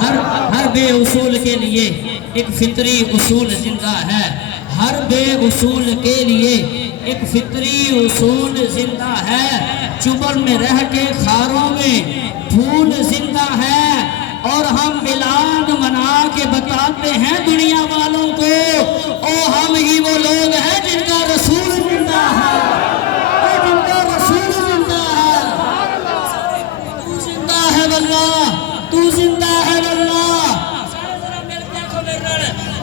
ہر بے اصول کے لیے ایک فطری اصول زندہ ہے، ہر بے اصول کے لیے ایک فطری اصول زندہ ہے، چبل میں رہ کے خاروں میں پھول زندہ ہے، اور ہم میلاد منا کے بتاتے ہیں دنیا والوں کو او ہم ہی وہ لوگ ہیں جن کا رسول زندہ ہے، جن کا رسول زندہ ہے۔ تو زندہ ہے واللہ، تو زندہ ہے واللہ،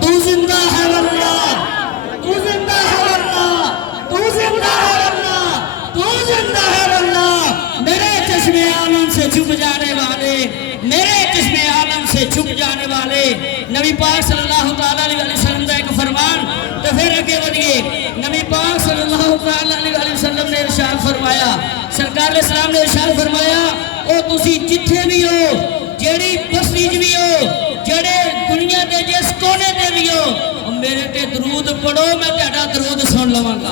تو زندہ ہے واللہ، تو زندہ ہے واللہ، تو زندہ ہے واللہ، تو زندہ ہے واللہ۔ میرے چشم عالم سے چھپ جانے والے، میرے چشم عالم سے چھپ جانے والے نبی پاک صلی اللہ تعالیٰ علیہ وسلم کا ایک فرمان۔ تو پھر آگے بڑھئے، نبی پاک صلی اللہ تعالیٰ علیہ وسلم نے ارشاد فرمایا، سرکار علیہ السلام نے ارشاد فرمایا، او تسی جتھے بھی ہو، جیڑی بستی بھی ہو، جڑے دنیا دے جس کونے دے بھی ہو، میرے تے درود پڑھو، میں تہاڈا درود سن لواں گا۔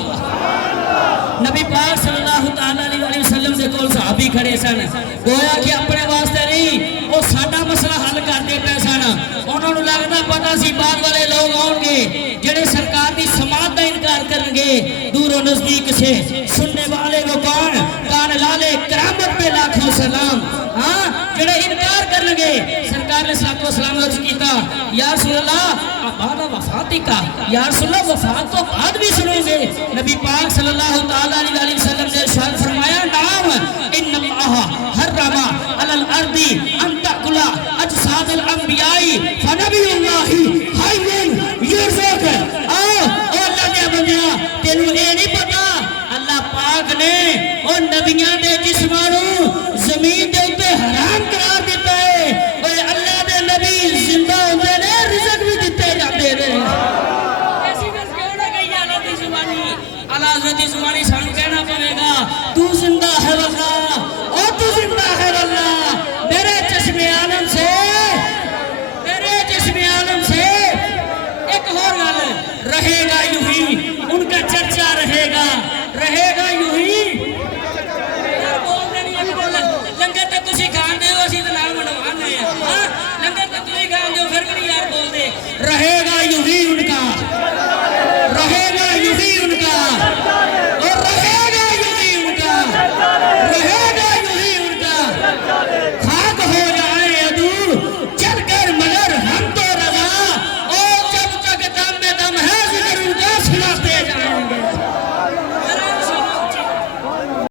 نبی پاک صلی اللہ تعالیٰ علیہ وسلم دے کول صحابی کھڑے سن، گویا کہ اپنے واسطے نہیں، وہ ساڈا مسئلہ حل کرتے پے سن۔ انہوں نے لگتا پتا سی بعد والے لوگ آؤں گے جڑے سرکار دی سماعت کا انکار کریں گے، دور و نزدیک سے سننے والے وہ کون؟ کان لالے کرامت پہ لاکھوں سلام، ہاں جڑے انکار کریں گے۔ سرکار نے صلی اللہ علیہ وسلم عرض کیتا، یا رسول اللہ بعد وفاتی کا، یا رسول اللہ وفات تو بعد بھی سنیں گے؟ نبی پاک صلی اللہ تعالیٰ علیہ وسلم نے ارشاد فرمایا، نعم ان اللہ حرم علی الارض ان تأکل اجساد الانبیاء فنبی اللہ حی یرزق۔ اللہ دے بندیاں تینوں اے نہیں پتا اللہ پاک نے اور نبیاں دے جسمانوں زمین دے اوپر حرام قرار دیتا ہے، اور اللہ دے نبی زندہ ہوندے نے رزق بھی دیتے جاتے ہیں۔ ایسی بس کیوں نہ کہی اللہ دی زبانی، اللہ حضرت دی زبانی سانو کہنا پڑے گا، تو زندہ ہے واللہ، اور تو زندہ ہے واللہ۔ میرے چشم عالم سے، میرے چشم عالم سے ایک اور گل رہے گا یوں ہی، ان کا چرچا رہے گا یوں ہی۔ لنگر تے تسی کھان دے ہو، اسی تے نال منوانے ہیں، ہاں لنگر تے تسی کھان دے ہو، پھر بھی نہیں یار بول دے، رہے گا یوں ہی ان کا، رہے